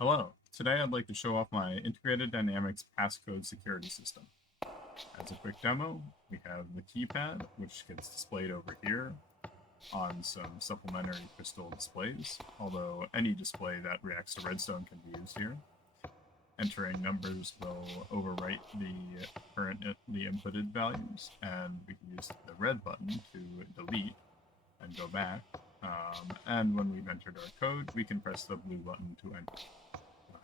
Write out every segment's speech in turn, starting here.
Hello, today I'd like to show off my Integrated Dynamics Passcode security system. As a quick demo, we have the keypad, which gets displayed over here on some supplementary crystal displays, although any display that reacts to redstone can be used here. Entering numbers will overwrite the currently inputted values, and we can use the red button to delete and go back. And when we've entered our code, we can press the blue button to enter.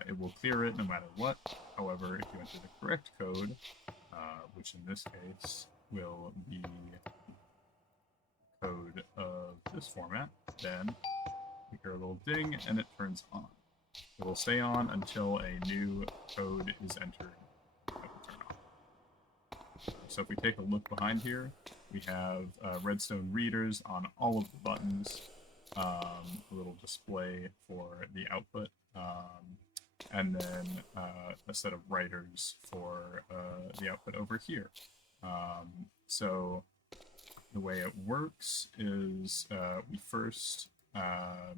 It will clear it no matter what. However, if you enter the correct code, which in this case will be code of this format, then we hear a little ding and it turns on. It will stay on until a new code is entered. It will turn on. So if we take a look behind here, we have redstone readers on all of the buttons, a little display for the output, and then a set of writers for the output over here. So the way it works is we first have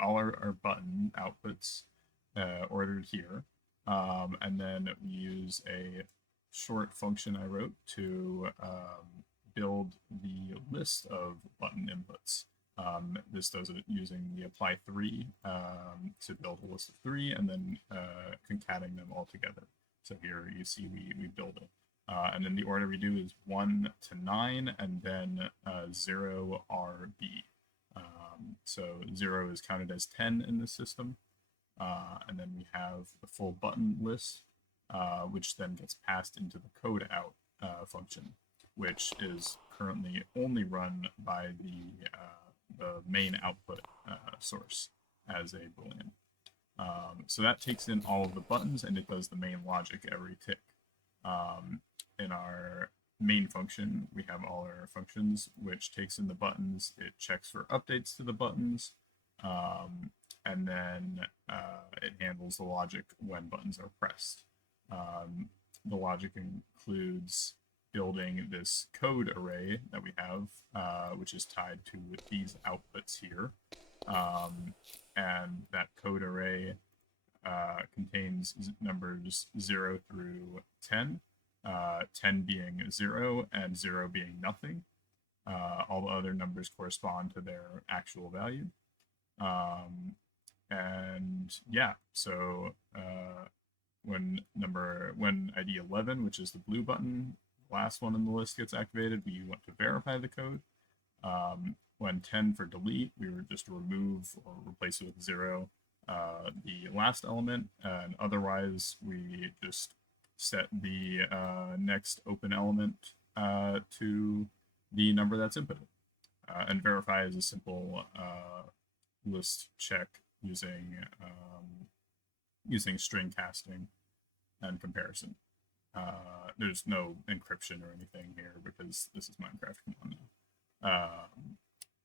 all our button outputs ordered here, and then we use a short function I wrote to build the list of button inputs. This does it using the apply 3 to build a list of 3 and then concatenating them all together. So here you see we build it. And then the order we do is 1 to 9 and then 0 RB. So 0 is counted as 10 in this system. And then we have the full button list, which then gets passed into the code out function, which is currently only run by the main output source as a boolean. So that takes in all of the buttons and it does the main logic every tick. In our main function, we have all our functions, which takes in the buttons. It checks for updates to the buttons, and then it handles the logic when buttons are pressed. The logic includes building this code array that we have, which is tied to these outputs here. And that code array contains numbers 0 through 10, 10 being 0 and 0 being nothing. All the other numbers correspond to their actual value. And yeah, so when ID 11, which is the blue button, last one in the list, gets activated, we want to verify the code. When 10 for delete, we would just remove or replace it with 0, the last element, and otherwise we just set the next open element to the number that's inputted. And verify is a simple list check using string casting and comparison. There's no encryption or anything here because this is Minecraft. Come on now.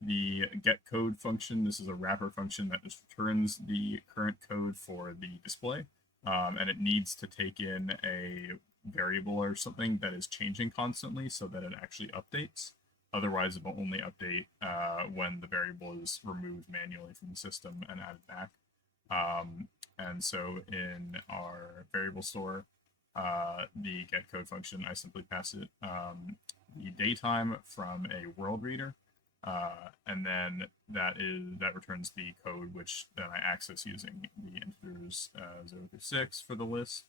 The get code function, this is a wrapper function that just returns the current code for the display, and it needs to take in a variable or something that is changing constantly so that it actually updates. Otherwise, it will only update when the variable is removed manually from the system and added back. And so in our variable store, the get code function, I simply pass it the daytime from a world reader, and then that returns the code, which then I access using the integers 0 through 6 for the list,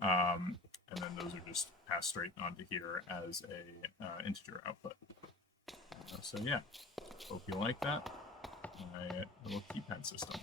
and then those are just passed straight onto here as a integer output. So yeah, hope you like that, my little keypad system.